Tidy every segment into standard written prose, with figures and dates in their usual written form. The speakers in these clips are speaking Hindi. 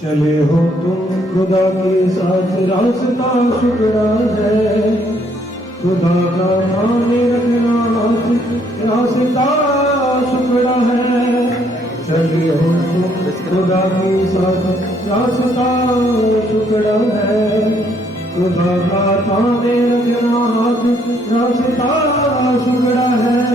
चले हो तुम खुदा के साथ रास्ता शुक्रा है, खुदा का माने रखना रास्ता शुक्रा है। चले हो तुम खुदा के साथ रास्ता शुक्रा है, खुदा का माने रखना रास्ता शुक्रा है।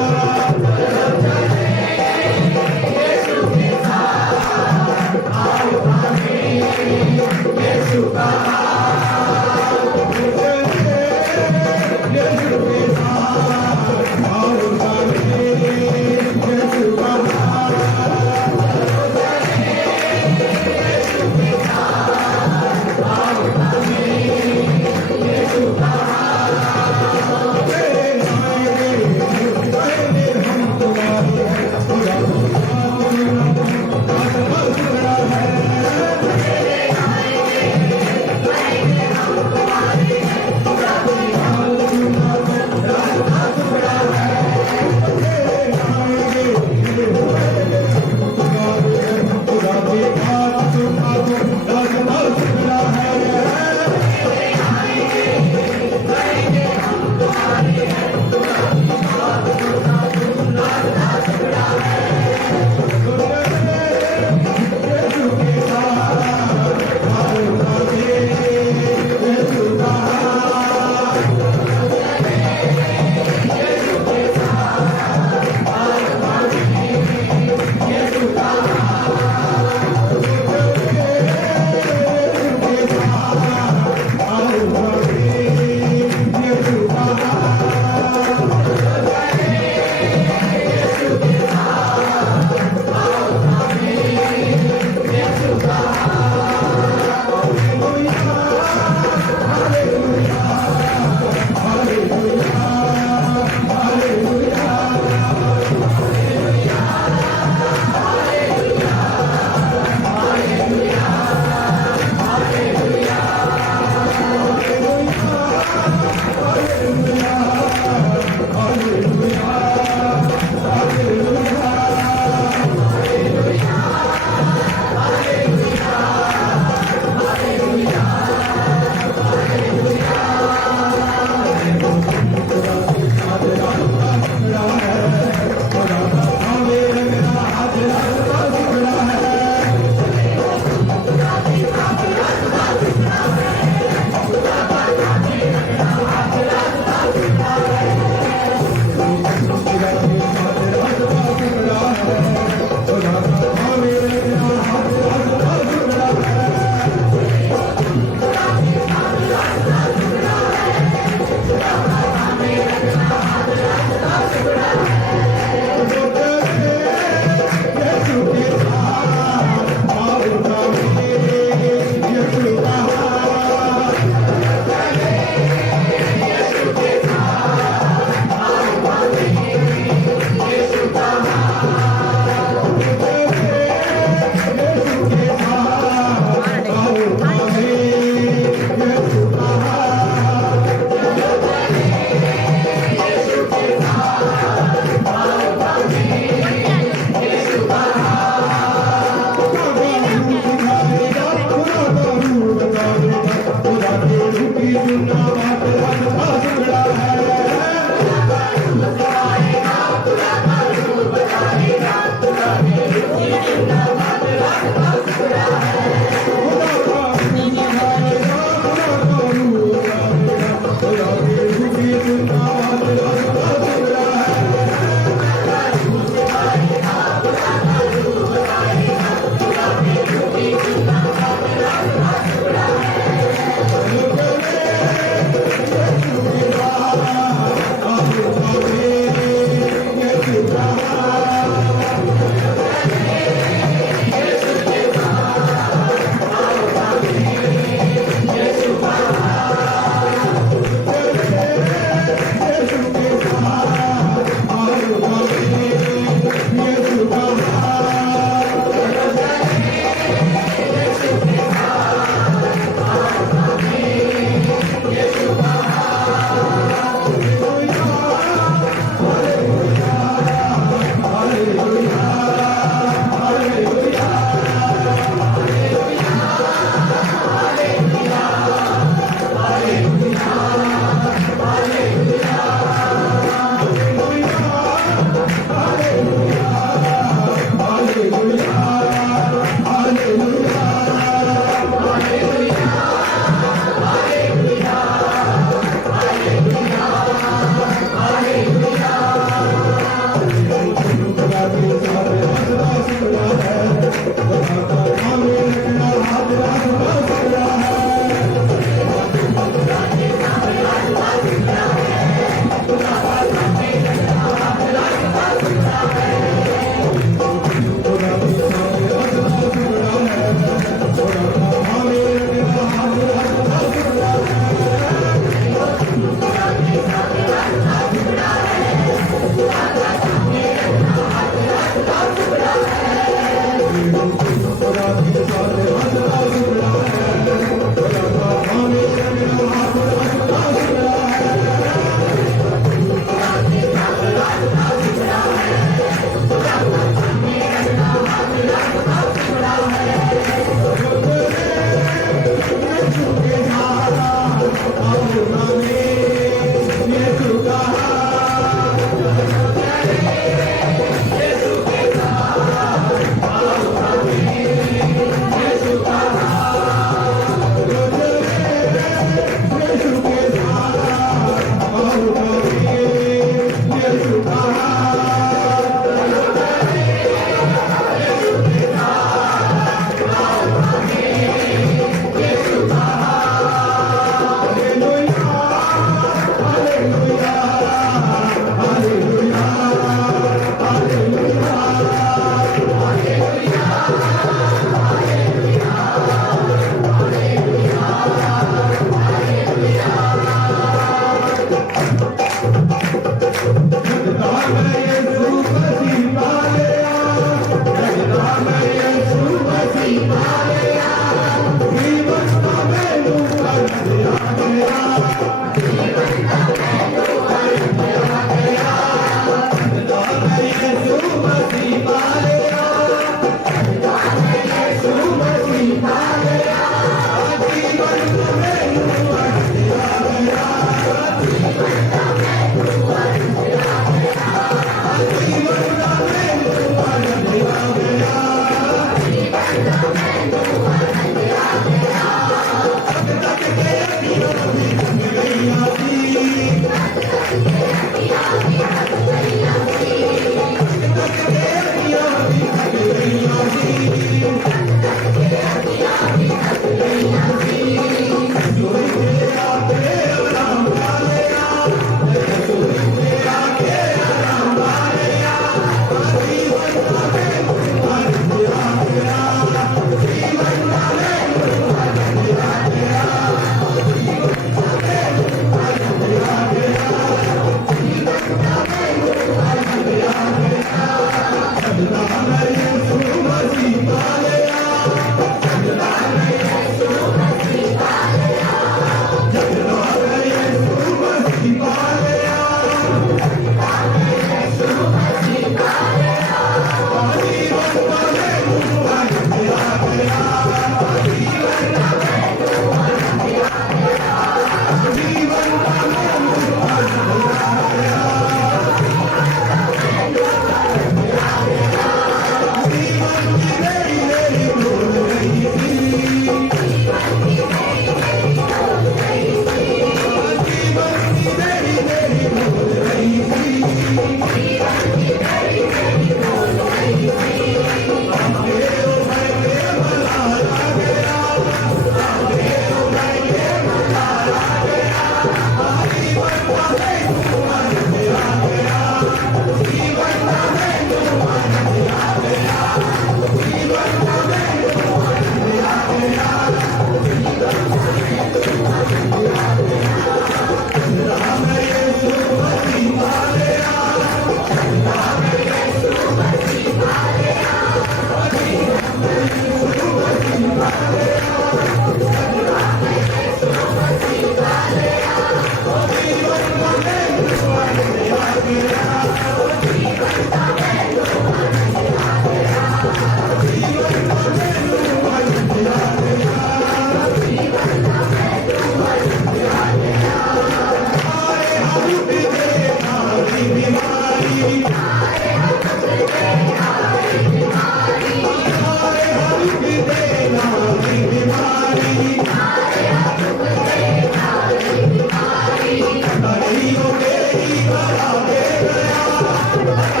जीवन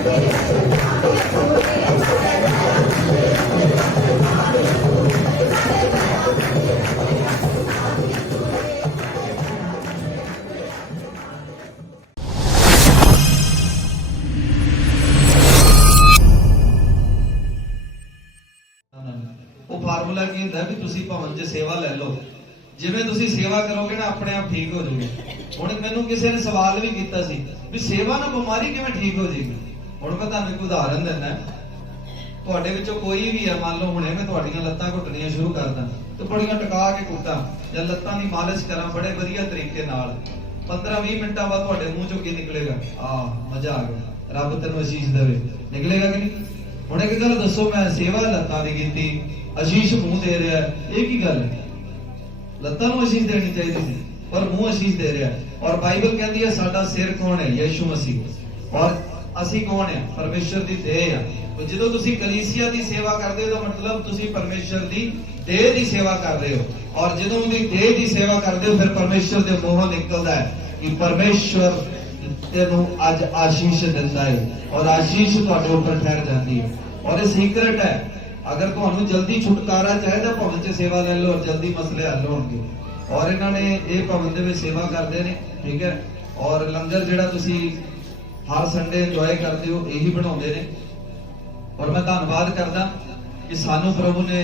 ਉਹ ਫਾਰਮੂਲਾ ਕੀ ਹੁੰਦਾ ਵੀ ਤੁਸੀਂ ਭਵਨ 'ਚ ਸੇਵਾ ਲੈ ਲਓ, ਜਿਵੇਂ ਤੁਸੀਂ ਸੇਵਾ ਕਰੋਗੇ ਨਾ ਆਪਣੇ ਆਪ ਠੀਕ ਹੋ ਜਾਓਗੇ। ਹੁਣ ਮੈਨੂੰ ਕਿਸੇ ਨੇ ਸਵਾਲ ਵੀ ਕੀਤਾ ਸੀ ਵੀ ਸੇਵਾ ਨਾਲ ਬਿਮਾਰੀ ਕਿਵੇਂ ਠੀਕ ਹੋ ਜਾਏਗੀ। ਹੁਣ ਮੈਂ ਤੁਹਾਨੂੰ ਇੱਕ ਉਦਾਹਰਨ ਦਿੰਦਾ, ਤੁਹਾਡੇ ਵਿੱਚੋਂ ਕੋਈ ਵੀ ਆ, ਮੰਨ ਲਓ ਹੁਣੇ ਮੈਂ ਤੁਹਾਡੀਆਂ ਲੱਤਾਂ ਘੁੱਟਣੀਆਂ ਸ਼ੁਰੂ ਕਰਦਾ ਤੇ ਬੜੀਆਂ ਟਿਕਾ ਕੇ ਘੁੱਟਾਂ ਜਾਂ ਲੱਤਾਂ ਦੀ ਮਾਲਿਸ਼ ਕਰਾਂ ਬੜੇ ਵਧੀਆ ਤਰੀਕੇ ਨਾਲ, 15-20 ਮਿੰਟਾਂ ਬਾਅਦ ਤੁਹਾਡੇ ਮੂੰਹ ਚੋਂ ਕੀ ਨਿਕਲੇਗਾ? ਮਜ਼ਾ ਆ ਗਿਆ, ਰੱਬ ਤੈਨੂੰ ਅਸ਼ੀਸ਼ ਦੇਵੇ। ਨਿਕਲੇਗਾ ਕਿ ਨਹੀਂ? ਹੁਣ ਇੱਕ ਗੱਲ ਦੱਸੋ, ਮੈਂ ਸੇਵਾ ਲੱਤਾਂ ਦੀ ਕੀਤੀ, ਅਸ਼ੀਸ਼ ਮੂੰਹ ਦੇ ਰਿਹਾ, ਇਹ ਕੀ ਗੱਲ ਹੈ? ਲੱਤਾਂ ਨੂੰ ਅਸ਼ੀਸ਼ ਦੇਣੀ ਚਾਹੀਦੀ ਸੀ ਪਰ ਮੂੰਹ ਅਸ਼ੀਸ਼ ਦੇ ਰਿਹਾ। ਔਰ ਬਾਈਬਲ ਕਹਿੰਦੀ ਹੈ ਸਾਡਾ ਸਿਰ ਕੌਣ ਹੈ? ਯਿਸੂ ਮਸੀਹ। ਔਰ ਅਸੀਂ ਕੌਣ ਹੈ? ਪਰਮੇਸ਼ਰ ਦੀ ਦੇਹ ਆ। ਜਦੋਂ ਤੁਸੀਂ ਕਲੀਸਿਆ ਦੀ ਸੇਵਾ ਕਰਦੇ ਹੋ ਤਾਂ ਮਤਲਬ ਤੁਸੀਂ ਪਰਮੇਸ਼ਰ ਦੀ ਦੇਹ ਦੀ ਸੇਵਾ ਕਰ ਰਹੇ ਹੋ। ਔਰ ਜਦੋਂ ਉਹਦੀ ਦੇਹ ਦੀ ਸੇਵਾ ਕਰਦੇ ਹੋ ਫਿਰ ਪਰਮੇਸ਼ਰ ਦੇ ਮੂੰਹੋਂ ਨਿਕਲਦਾ ਹੈ ਕਿ ਪਰਮੇਸ਼ਰ ਤੈਨੂੰ ਅੱਜ ਆਸ਼ੀਸ਼ ਦਿੰਦਾ ਹੈ ਔਰ ਆਸ਼ੀਸ਼ ਤੁਹਾਡੇ ਉੱਪਰ ਠਹਿਰ ਜਾਂਦੀ ਹੈ। ਔਰ ਇਹ ਸੀਕ੍ਰੇਟ ਹੈ, ਅਗਰ ਤੁਹਾਨੂੰ ਜਲਦੀ ਛੁਟਕਾਰਾ ਚਾਹੀਦਾ ਭਵਨ 'ਚ ਸੇਵਾ ਲੈ ਲਓ ਔਰ ਜਲਦੀ ਮਸਲੇ ਹੱਲ ਹੋਣਗੇ। ਔਰ ਇਹਨਾਂ ਨੇ ਇਹ ਭਵਨ ਦੇ ਵਿੱਚ ਸੇਵਾ ਕਰਦੇ ਨੇ, ਠੀਕ ਹੈ। ਔਰ ਲੰਗਰ ਜਿਹੜਾ ਤੁਸੀਂ ਹਰ ਸੰਡੇ ਇੰਜੋਏ ਕਰਦੇ ਹੋ ਇਹੀ ਬਣਾਉਂਦੇ ਨੇ। ਔਰ ਮੈਂ ਧੰਨਵਾਦ ਕਰਦਾ ਕਿ ਸਾਨੂੰ ਪ੍ਰਭੂ ਨੇ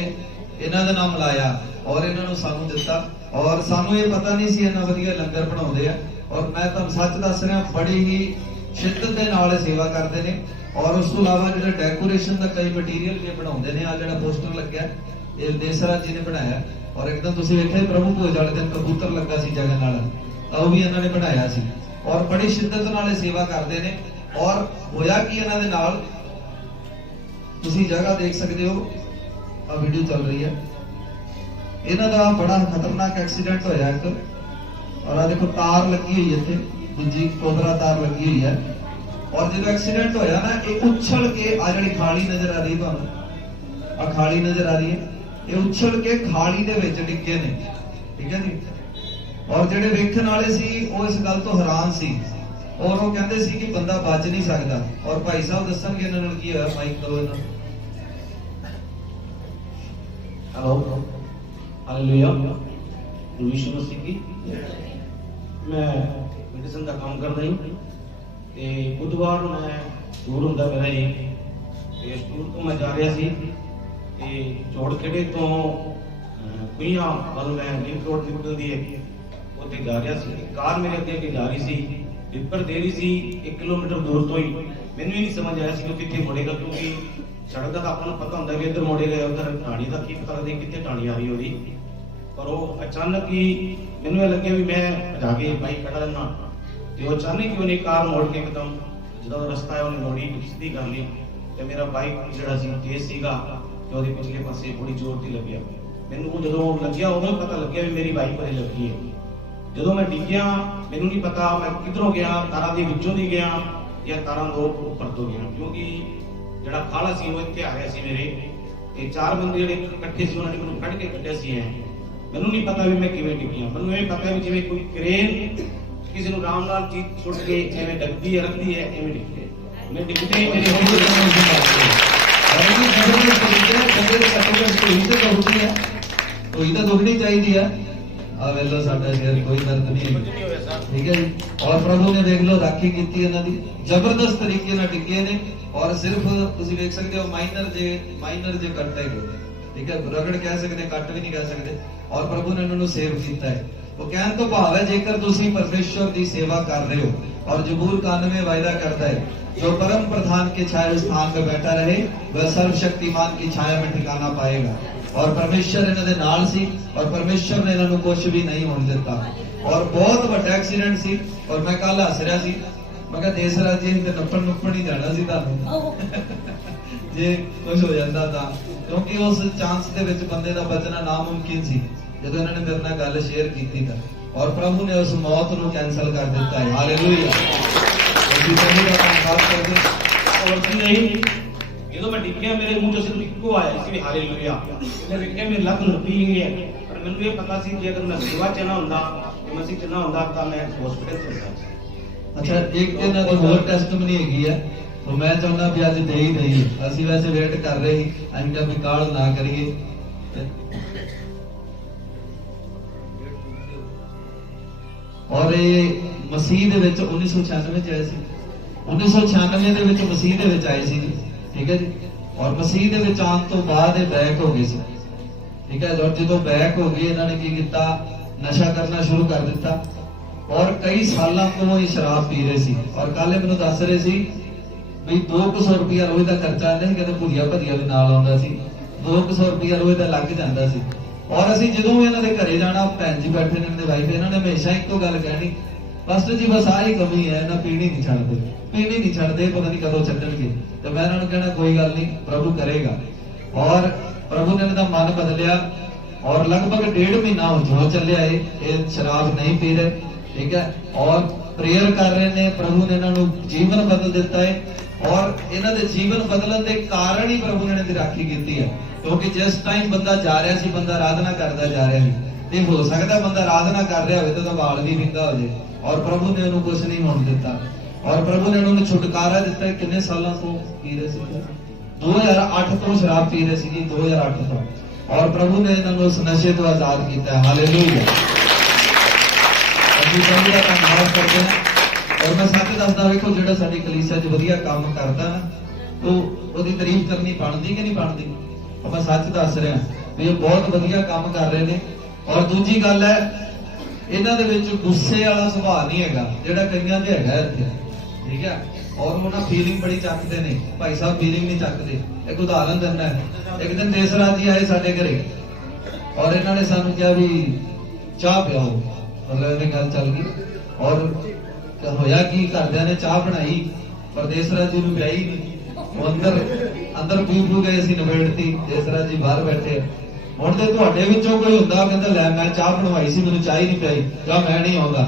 ਇਹਨਾਂ ਦਾ ਨਾਮ ਲਾਇਆ ਔਰ ਇਹਨਾਂ ਨੂੰ ਸਾਨੂੰ ਦਿੱਤਾ। ਔਰ ਸਾਨੂੰ ਇਹ ਪਤਾ ਨਹੀਂ ਸੀ ਇੰਨਾ ਵਧੀਆ ਲੰਗਰ ਬਣਾਉਂਦੇ ਆ। ਔਰ ਮੈਂ ਤੁਹਾਨੂੰ ਸੱਚ ਦੱਸ ਰਿਹਾ, ਬੜੀ ਹੀ ਸ਼ਿੱਦਤ ਦੇ ਨਾਲ ਸੇਵਾ ਕਰਦੇ ਨੇ। ਔਰ ਉਸ ਤੋਂ ਇਲਾਵਾ ਜਿਹੜਾ ਡੈਕੋਰੇਸ਼ਨ ਦਾ ਕਈ ਮਟੀਰੀਅਲ ਵੀ ਬਣਾਉਂਦੇ ਨੇ। ਆ ਜਿਹੜਾ ਪੋਸਟਰ ਲੱਗਿਆ ਇਹ ਦੇਸਰਾਜ ਜੀ ਨੇ ਬਣਾਇਆ। ਔਰ ਇੱਕਦਮ ਤੁਸੀਂ ਵੇਖਿਆ ਪ੍ਰਭੂ ਭੋਜ ਵਾਲੇ ਦਿਨ ਕਬੂਤਰ ਲੱਗਾ ਸੀ ਜਗਨ ਨਾਲ, ਤਾਂ ਉਹ ਵੀ ਇਹਨਾਂ ਨੇ ਬਣਾਇਆ ਸੀ। ਔਰ ਬੜੀ ਸ਼ਿੱਦਤ ਨਾਲ ਇਹ ਸੇਵਾ ਕਰਦੇ ਨੇ। ਔਰ ਹੋਇਆ ਕੀ ਇਹਨਾਂ ਦੇ ਨਾਲ, ਤੁਸੀਂ ਜਗ੍ਹਾ ਦੇਖ ਸਕਦੇ ਹੋ, ਆ ਵੀਡੀਓ ਚੱਲ ਰਹੀ ਹੈ। ਇਹਨਾਂ ਦਾ ਬੜਾ ਖਤਰਨਾਕ ਐਕਸੀਡੈਂਟ ਹੋਇਆ ਇੱਕ। ਔਰ ਆ ਦੇਖੋ ਤਾਰ ਲੱਗੀ ਹੋਈ ਹੈ ਇੱਥੇ, ਦੂਜੀ ਕੋਬਰਾ ਤਾਰ ਲੱਗੀ ਹੋਈ ਹੈ। ਔਰ ਜਦੋਂ ਐਕਸੀਡੈਂਟ ਹੋਇਆ ਨਾ, ਇਹ ਉਛਲ ਕੇ ਆ ਜਿਹੜੀ ਖਾਲੀ ਨਜ਼ਰ ਆ ਰਹੀ ਤੁਹਾਨੂੰ, ਆ ਖਾਲੀ ਨਜ਼ਰ ਆ ਰਹੀ ਹੈ, ਇਹ ਉਛਲ ਕੇ ਖਾਲੀ ਦੇ ਵਿੱਚ ਡਿੱਗੇ ਨੇ, ਠੀਕ ਹੈ ਜੀ। ਔਰ ਜਿਹੜੇ ਵੇਖਣ ਵਾਲੇ ਸੀ ਉਹ ਇਸ ਗੱਲ ਤੋਂ ਹੈਰਾਨ ਸੀ ਔਰ ਉਹ ਕਹਿੰਦੇ ਸੀ ਕਿ ਬੰਦਾ ਬਚ ਨਹੀਂ ਸਕਦਾ। ਔਰ ਭਾਈ ਸਾਹਿਬ ਦੱਸਣਗੇ ਇਹਨਾਂ ਨਾਲ ਕੀ ਹੋਇਆ। ਮਾਈਕ ਦਿਓ ਇਹਨਾਂ ਨੂੰ। हेलो हालेलुया, यीशु मसीह की। मैं मेडिसिन का काम कर रही हूँ। बुधवार मैं टूर होंगे मेरा एक टूर तो मैं जा रहा सी चौड़खेड़े तो कुइयां वाल मैं लिंक रोड निकलती है उत्थे जा रहा सी। कार मेरे अगे अगे जा रही सी, डिपर दे रही सी 1 किलोमीटर दूर तो ही। मैनू ही नहीं समझ आया सी कि कितने मुड़ेगा, क्योंकि सड़क का तो आपको पता होंगे भी इधर मुड़ेगा, उधर ढाणी का की पता लगता कितने ढाणी आ रही होगी। पर वो अचानक ही मैनू ये लगे भी मैं भजा के बाइक कटा लेना, तो अचानक ही उन्हें कार मोड़ के एकदम जो रस्ता है उन्हें मोड़ी सीधी कर ली। तो मेरा बाइक जो तेज सीगा तो पिछले पासे बड़ी जोर की लग गया। मैनू जो लग्या उदों ही पता लग गया भी मेरी बाइक पर लगी है। जो मैं डिग्गिया मैनू नहीं पता मैं किधरों गया, तारा के विचों दी गया या तारा दो उपर तो गया, क्योंकि जड़ा खाला सी वो इत्थे आ रहा सी मेरे ते 4 बंदे जेडे इकट्ठे सी उन्होंने मैनू कढ के कढिया सी है। मैनू नहीं पता भी मैं किवें डिग्गिया, मैनू ये पता भी जिवें कोई क्रेन किसी नूं राम नाल चीज सुट के जिवें डगदी है रखदी है एवें डिग्गे मैं डिग्गते ही मेरे होली तो नहीं दुखनी चाहिए है। वेलो साडा शेर कोई दर्द नहीं है, ठीक है जी। और प्रभु ने देख लो राखी की इन्हां दी जबरदस्त तरीके नाल टिके ने। और सिर्फ तुसीं देख सकते हो माइनर जे कट है, ठीक है, रगड़ कह सकते, कट भी नहीं कह सकते। और प्रभु ने उन्होंने सेव किया है। वो कहने तो भाव है जेकर तुसीं परमेश्वर की सेवा कर रहे हो। और जबूर 91 वायदा करता है, जो परम प्रधान के छाया स्थान में बैठा रहे वह सर्वशक्तिमान की छाया में ठिकाना पाएगा। और परमेश्वर इन्हां दे नाल सी और परमेश्वर ने इन्हां नूं कुछ भी नहीं होने दिता। और बहुत बड़ा एक्सीडेंट सी। और मैं कल हस रहा सी, मैं कहा देसराज जी ते नप्पण ही जाना सी तुहानूं जे कुछ हो जाता था, क्योंकि उस चांस दे विच बंदे दा बचना नामुमकिन सी जदों इन्हां ने मेरे नाल गल शेयर कीती था। और प्रभु ने उस मौत नूं कैंसल कर दिता है। हालेलुया। असीं प्रभु दा धन्नवाद करदे हां। और की नहीं जो मैं डिग्गिया मेरे मुंह चों सिर्फ इक्को आया इसी हालेलुया। मैं देखिया मेरी लत नपी गई है, पर मैनूं ये पता सी कि अगर मैं सेवा च ना हुंदा ते मसीह च ना हुंदा तां मैं हॉस्पिटल चल जांदा। अच्छा, एक दिन दी होर टेस्टमनी हैगी है तो मैं चाहना भी अज दे ही दईए। ਅਸੀਂ वैसे वेट कर रहे ही, ਅਸੀਂ ਕਿਹਾ ਵੀ ਕਾਲ ਨਾ ਕਰੀਏ। और ये मसीह ਦੇ ਵਿੱਚ 1996 ਚ ਆਏ ਸੀ। 1996 ਦੇ ਵਿੱਚ ਮਸੀਹ ਦੇ ਵਿੱਚ ਆਏ ਸੀ ਜੀ, ਠੀਕ ਹੈ ਜੀ। ਔਰ ਮਸੀਹ ਦੇ ਵਿੱਚ ਆਉਣ ਤੋਂ ਬਾਅਦ ਇਹ ਬੈਕ ਹੋ ਗਏ ਸੀ, ਠੀਕ ਹੈ। ਔਰ ਜਦੋਂ ਬੈਕ ਹੋ ਗਏ ਇਹਨਾਂ ਨੇ ਕੀ ਕੀਤਾ, ਨਸ਼ਾ ਕਰਨਾ ਸ਼ੁਰੂ ਕਰ ਦਿੱਤਾ। ਔਰ ਕਈ ਸਾਲਾਂ ਤੋਂ ਇਹ ਸ਼ਰਾਬ ਪੀ ਰਹੇ ਸੀ। ਔਰ ਕੱਲ ਇਹ ਮੈਨੂੰ ਦੱਸ ਰਹੇ ਸੀ ਵੀ 200 ਰੁਪਇਆ ਰੋਜ਼ ਦਾ ਖਰਚਾ ਆਉਂਦਾ ਸੀ, ਕਹਿੰਦੇ ਭੁਰੀਆ ਭਰੀਆ ਵੀ ਨਾਲ ਆਉਂਦਾ ਸੀ, 200 ਰੁਪਇਆ ਰੋਜ਼ ਦਾ ਲੱਗ ਜਾਂਦਾ ਸੀ। ਔਰ ਅਸੀਂ ਜਦੋਂ ਵੀ ਇਹਨਾਂ ਦੇ ਘਰੇ ਜਾਣਾ, ਭੈਣ ਜੀ ਬੈਠੇ ਨੇ ਇਹਨਾਂ ਦੇ ਵਾਈਫ, ਇਹਨਾਂ ਨੇ ਹਮੇਸ਼ਾ ਇੱਕੋ ਗੱਲ ਕਹਿਣੀ, ਪਾਸਟਰ ਜੀ ਬਸ ਆਹੀ ਕਮੀ ਹੈ, ਇਹਨਾਂ ਪੀਣੀ ਨਹੀਂ ਛੱਡਦੇ, ਪੀਣੀ ਨਹੀਂ ਛੱਡਦੇ, ਪਤਾ ਨਹੀਂ ਕਦੋਂ ਛੱਡਣਗੇ। ਤੇ ਮੈਂ ਇਹਨਾਂ ਨੂੰ ਕਹਿਣਾ ਕੋਈ ਗੱਲ ਨਹੀਂ, ਪ੍ਰਭੂ ਕਰੇਗਾ। ਔਰ ਪ੍ਰਭੂ ਨੇ ਇਹਨਾਂ ਦਾ ਮਨ ਬਦਲਿਆ। ਔਰ ਲਗਭਗ 1.5 ਮਹੀਨਾ ਹੋ ਚੱਲਿਆ ਇਹ ਸ਼ਰਾਬ ਨਹੀਂ ਪੀ ਰਹੇ, ਠੀਕ ਹੈ। ਔਰ ਪ੍ਰੇਅਰ ਕਰ ਰਹੇ ਨੇ, ਪ੍ਰਭੂ ਨੇ ਇਹਨਾਂ ਨੂੰ ਜੀਵਨ ਬਦਲ ਦਿੱਤਾ ਹੈ। ਔਰ ਇਹਨਾਂ ਦੇ ਜੀਵਨ ਬਦਲਣ ਦੇ ਕਾਰਨ ਹੀ ਪ੍ਰਭੂ ਨੇ ਇਹਨਾਂ ਦੀ ਰਾਖੀ ਕੀਤੀ ਹੈ। ਕਿਉਂਕਿ ਜਿਸ ਟਾਈਮ ਬੰਦਾ ਜਾ ਰਿਹਾ ਸੀ, ਬੰਦਾ ਆਰਾਧਨਾ ਕਰਦਾ ਜਾ ਰਿਹਾ ਸੀ, ਤੇ ਹੋ ਸਕਦਾ ਬੰਦਾ ਆਰਾਧਨਾ ਕਰ ਰਿਹਾ ਹੋਵੇ ਤਾਂ ਉਹਦਾ ਵਾਲ ਵੀ ਵਿੰਗਾ ਹੋ ਜਾਏ। ਔਰ ਪ੍ਰਭੂ ਨੇ ਉਹਨੂੰ ਕੁਝ ਨਹੀਂ ਹੋਣ ਦਿੱਤਾ। ਔਰ ਪ੍ਰਭੂ ਨੇ ਉਹਨੂੰ ਛੁਟਕਾਰਾ ਦਿੱਤਾ। ਕਿੰਨੇ ਸਾਲਾਂ ਤੋਂ ਪੀ ਰਹੇ ਸੀ? 2008 ਤੋਂ ਸ਼ਰਾਬ ਪੀ ਰਹੇ ਸੀ ਜੀ, 2008 ਤੋਂ। ਔਰ ਪ੍ਰਭੂ ਨੇ ਇਹਨਾਂ ਨੂੰ ਉਸ ਨਸ਼ੇ ਤੋਂ ਆਜ਼ਾਦ ਕੀਤਾ। ਹਾਲੇਲੂਇਆ। ਅਸੀਂ ਪ੍ਰਭੂ ਦਾ ਧੰਨਵਾਦ ਕਰਦੇ ਹਾਂ। ਔਰ ਮੈਂ ਸੱਚ ਦੱਸਦਾ, ਵੇਖੋ ਜਿਹੜਾ ਸਾਡੀ ਕਲੀਸਿਆ 'ਚ ਵਧੀਆ ਕੰਮ ਕਰਦਾ ਨਾ, ਉਹਦੀ ਤਾਰੀਫ ਕਰਨੀ ਬਣਦੀ ਕਿ ਨਹੀਂ ਬਣਦੀ? ਮੈਂ ਸੱਚ ਦੱਸ ਰਿਹਾ ਵੀ ਇਹ ਬਹੁਤ ਵਧੀਆ ਕੰਮ ਕਰ ਰਹੇ ਨੇ। ਔਰ ਦੂਜੀ ਗੱਲ ਹੈ, ਇਹਨਾਂ ਦੇ ਵਿੱਚ ਗੁੱਸੇ ਵਾਲਾ ਸੁਭਾਅ ਨਹੀਂ ਹੈਗਾ ਜਿਹੜਾ ਕਈਆਂ ਦੇ ਹੈਗਾ ਇੱਥੇ, ਠੀਕ ਹੈ। ਔਰ ਉਹਨਾਂ ਫੀਲਿੰਗ ਬੜੀ ਚੱਕਦੇ ਨੇ। ਭਾਈ ਸਾਹਿਬ ਫੀਲਿੰਗ ਨਹੀਂ ਚੱਕਦੇ। ਇੱਕ ਉਦਾਹਰਨ ਦਿੰਦਾ, ਇੱਕ ਦਿਨ ਦੇਸਰਾ ਜੀ ਆਏ ਸਾਡੇ ਘਰੇ, ਔਰ ਇਹਨਾਂ ਨੇ ਸਾਨੂੰ ਕਿਹਾ ਵੀ ਚਾਹ ਪਿਆਓ, ਮਤਲਬ ਇਹ ਗੱਲ ਚੱਲ ਗਈ। ਔਰ ਹੋਇਆ ਕੀ, ਘਰਦਿਆਂ ਨੇ ਚਾਹ ਬਣਾਈ ਪਰ ਦੇਸਰਾ ਜੀ ਨੂੰ ਪਿਆਈ ਨਹੀਂ। ਉਹ ਅੰਦਰ ਪੀ ਗਏ, ਅਸੀਂ ਨਿਬੇੜਤੀ। ਦੇਸਰਾ ਜੀ ਬਾਹਰ ਬੈਠੇ। ਹੁਣ ਤੇ ਤੁਹਾਡੇ ਵਿੱਚੋਂ ਕੋਈ ਹੁੰਦਾ ਕਹਿੰਦਾ ਲੈ ਮੈਂ ਚਾਹ ਬਣਵਾਈ ਸੀ, ਮੈਨੂੰ ਚਾਹ ਹੀ ਨਹੀਂ ਪਿਆਈ, ਜਾਂ ਮੈਂ ਨਹੀਂ ਆਉਂਦਾ।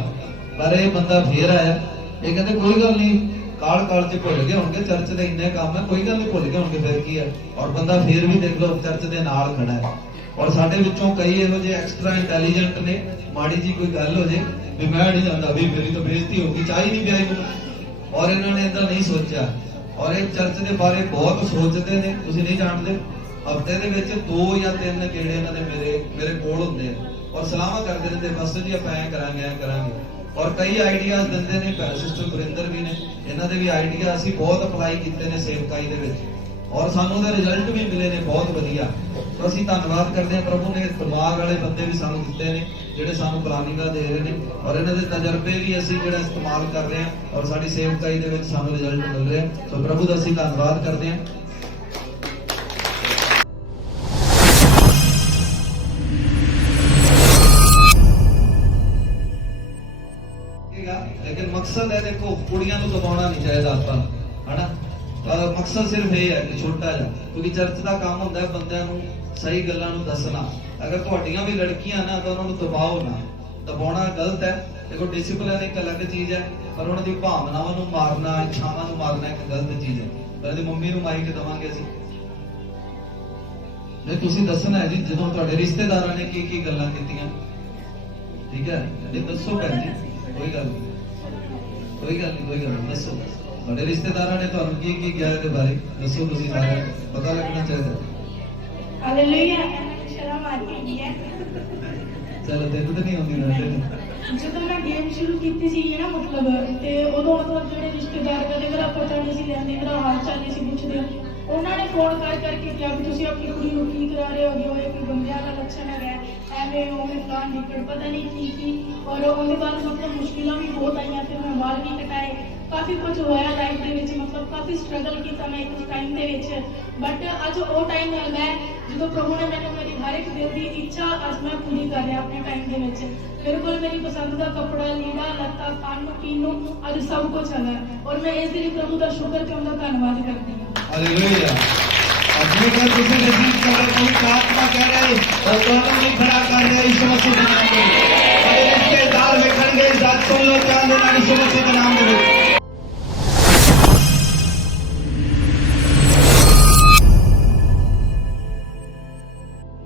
ਪਰ ਇਹ ਬੰਦਾ ਫੇਰ ਆਇਆ। ਇਹ ਕਹਿੰਦੇ ਕੋਈ ਗੱਲ ਨਹੀਂ, ਕਾਲ ਚ ਭੁੱਲ ਗਏ ਹੋਣਗੇ, ਚਰਚ ਦੇ ਇੰਨੇ ਕੰਮ ਹੈ, ਕੋਈ ਗੱਲ ਨਹੀਂ, ਭੁੱਲ ਗਏ ਹੋਣਗੇ, ਫਿਰ ਕੀ ਹੈ। ਔਰ ਬੰਦਾ ਫੇਰ ਵੀ ਦੇਖ ਲਓ ਚਰਚ ਦੇ ਨਾਲ ਖੜਾ ਹੈ। ਔਰ ਸਾਡੇ ਵਿੱਚੋਂ ਕਈ ਇਹੋ ਜਿਹੇ ਐਕਸਟਰਾ ਇੰਟੈਲੀਜੈਂਟ ਨੇ, ਮਾੜੀ ਜੀ ਕੋਈ ਗੱਲ ਹੋ ਜੇ ਵੀ ਮੈਂ ਨਹੀਂ ਜਾਂਦਾ, ਵੀ ਮੇਰੀ ਤਾਂ ਬੇਇੱਜ਼ਤੀ ਹੋ ਗਈ, ਚਾਹ ਹੀ ਨਹੀਂ ਪਿਆਈ ਮੈਨੂੰ। ਔਰ ਇਹਨਾਂ ਨੇ ਏਦਾਂ ਨਹੀਂ ਸੋਚਿਆ। ਔਰ ਇਹ ਚਰਚ ਦੇ ਬਾਰੇ ਬਹੁਤ ਸੋਚਦੇ ਨੇ, ਤੁਸੀਂ ਨਹੀਂ ਜਾਣਦੇ। ਹਫਤੇ ਦੇ ਵਿੱਚ 2 ਜਾਂ 3 ਗੇੜੇ ਇਹਨਾਂ ਦੇ ਮੇਰੇ ਕੋਲ ਹੁੰਦੇ ਆ। ਔਰ ਸਲਾਹਾਂ ਕਰਦੇ ਰਹਿੰਦੇ, ਬਸ ਜੀ ਆਪਾਂ ਐਂ ਕਰਾਂਗੇ। ਔਰ ਕਈ ਆਈਡੀਆਜ਼ ਦਿੰਦੇ ਨੇ। ਸਿਸਟਰ ਗੁਰਿੰਦਰ ਵੀ ਨੇ, ਇਹਨਾਂ ਦੇ ਵੀ ਆਈਡੀਆ ਅਸੀਂ ਬਹੁਤ ਅਪਲਾਈ ਕੀਤੇ ਨੇ ਸੇਵਕਾਈ ਦੇ ਵਿੱਚ। ਔਰ ਸਾਨੂੰ ਉਹਦੇ ਰਿਜ਼ਲਟ ਵੀ ਮਿਲੇ ਨੇ ਬਹੁਤ ਵਧੀਆ। ਸੋ ਅਸੀਂ ਧੰਨਵਾਦ ਕਰਦੇ ਹਾਂ। ਪ੍ਰਭੂ ਨੇ ਦਿਮਾਗ ਵਾਲੇ ਬੰਦੇ ਵੀ ਸਾਨੂੰ ਦਿੱਤੇ ਨੇ ਜਿਹੜੇ ਸਾਨੂੰ ਪਲਾਨਿੰਗਾਂ ਦੇ ਰਹੇ ਨੇ। ਔਰ ਇਹਨਾਂ ਦੇ ਤਜਰਬੇ ਵੀ ਅਸੀਂ ਜਿਹੜਾ ਇਸਤੇਮਾਲ ਕਰ ਰਹੇ ਹਾਂ। ਔਰ ਸਾਡੀ ਸੇਵਕਾਈ ਦੇ ਵਿੱਚ ਸਾਨੂੰ ਰਿਜ਼ਲਟ ਮਿਲ ਰਿਹਾ। ਸੋ ਪ੍ਰਭੂ ਦਾ ਅਸੀਂ ਧੰਨਵਾਦ ਕਰਦੇ ਹਾਂ। लेकिन मकसद है, देखो कुड़ियां तो दबाना नहीं चाहिए ਆਪਾਂ है ना। मकसद सिर्फ ये है कि छोटा जा, क्योंकि चर्च का काम होता है बंदियां ਨੂੰ सही ਗੱਲਾਂ ਨੂੰ ਦੱਸਣਾ। अगर ਤੁਹਾਡੀਆਂ भी लड़कियां ना तो उन्होंने दबाओ ना, दबाना गलत है। देखो डिसिप्लिन एक अलग चीज है, पर ਉਹਨਾਂ ਦੀ ਭਾਵਨਾਵਾਂ ਨੂੰ ਮਾਰਨਾ, ਇੱਛਾਵਾਂ ਨੂੰ ਮਾਰਨਾ ਇੱਕ ਗਲਤ ਚੀਜ਼ ਹੈ। ਪਰ ਇਹਦੀ ਮੰਮੀ ਨੂੰ ਮਾਈਕ ਦਵਾਂਗੇ ਅਸੀਂ, ਨਹੀਂ ਤੁਸੀਂ ਦੱਸਣਾ ਹੈ ਜੀ ਜਦੋਂ ਤੁਹਾਡੇ ਰਿਸ਼ਤੇਦਾਰਾਂ ਨੇ ਕੀ ਗੱਲਾਂ ਕੀਤੀਆਂ, ਠੀਕ ਹੈ। ਇਹ ਦੱਸੋ ਭੈਣ ਜੀ, ਕੋਈ ਗੱਲ ਨਹੀਂ ਦੱਸੋ ਤੁਹਾਡੇ ਰਿਸ਼ਤੇਦਾਰਾਂ ਨੇ ਤੁਹਾਨੂੰ ਕੀ ਕਿਹਾ ਇਹਦੇ ਬਾਰੇ, ਦੱਸੋ ਤੁਸੀਂ ਸਾਰਿਆਂ ਨੂੰ ਪਤਾ ਲੱਗਣਾ ਚਾਹੀਦਾ। ਹਾਲੇਲੂਇਆ। ਸ਼ਰਮ ਆ ਰਹੀ ਹੈ। ਚਲੋ ਤੈਨੂੰ ਤਾਂ ਨਹੀਂ ਆਉਂਦੀ ਨਾ। ਜਦੋਂ ਮੈਂ ਗੇਮ ਸ਼ੁਰੂ ਕੀਤੀ ਸੀ ਨਾ, ਮਤਲਬ ਤੇ ਉਦੋਂ ਮਤਲਬ ਜਿਹੜੇ ਰਿਸ਼ਤੇਦਾਰ ਕਦੇ ਮੇਰਾ ਪਤਾ ਨਹੀਂ ਸੀ ਲੈਂਦੇ, ਮੇਰਾ ਹਾਲ ਚਾਲ ਨਹੀਂ ਸੀ ਪੁੱਛਦੇ। ਉਹਨਾਂ ਨੇ ਫੋਨ ਕਰਕੇ ਕਿਹਾ ਵੀ ਤੁਸੀਂ ਆਪਣੀ ਕੁੜੀ ਨੂੰ ਕੀ ਕਰਾ ਰਹੇ ਹੋ, ਇਹ ਕੋਈ ਬੰਦਿਆਂ ਦਾ ਲੱਛਣ ਹੈਗਾ, ਐਵੇਂ ਉਵੇਂ ਫਲਾਣ ਢਿੱਕੜ ਪਤਾ ਨਹੀਂ ਕੀ। ਔਰ ਉਹਦੇ ਬਾਅਦ ਮਤਲਬ ਮੁਸ਼ਕਿਲਾਂ ਵੀ ਬਹੁਤ ਆਈਆਂ। ਫਿਰ ਮੈਂ ਵਾਲ ਵੀ ਕਟਾਏ, ਕਾਫੀ ਕੁਝ ਹੋਇਆ ਲਾਈਫ ਦੇ ਵਿੱਚ, ਮਤਲਬ ਕਾਫੀ ਸਟਰਗਲ ਕੀਤਾ ਮੈਂ ਇਸ ਟਾਈਮ ਦੇ ਵਿੱਚ। ਬਟ ਅੱਜ ਉਹ ਟਾਈਮ ਮੈਂ ਜਦੋਂ ਪ੍ਰਭੂ ਨੇ ਮੈਨੂੰ ਮੇਰੀ ਹਰ ਇੱਕ ਦਿਲ ਦੀ ਇੱਛਾ ਅੱਜ ਮੈਂ ਪੂਰੀ ਕਰ ਰਿਹਾ ਆਪਣੇ ਟਾਈਮ ਦੇ ਵਿੱਚ। ਮੇਰੇ ਕੋਲ ਮੇਰੀ ਪਸੰਦ ਦਾ ਕੱਪੜਾ, ਲੀੜਾ, ਲੱਤਾ, ਖਾਣ ਨੂੰ ਪੀਣ ਨੂੰ ਅੱਜ ਸਭ ਕੁਝ ਹੈਗਾ। ਔਰ ਮੈਂ ਇਸ ਲਈ ਪ੍ਰਭੂ ਦਾ ਸ਼ੁਕਰ ਤੇ ਉਹਦਾ ਧੰਨਵਾਦ ਕਰਦੀ ਹਾਂ। ਹਾਲੇਲੂਇਆ। जेकर तुसी नसीब कर रहे हो, आत्मा कह रहे और दोनों नहीं खड़ा कर रहे यीशु मसीह के नाम में। बड़े रिश्तेदार वेखणगे, जात सुन लो ध्यान देना यीशु मसीह के नाम में।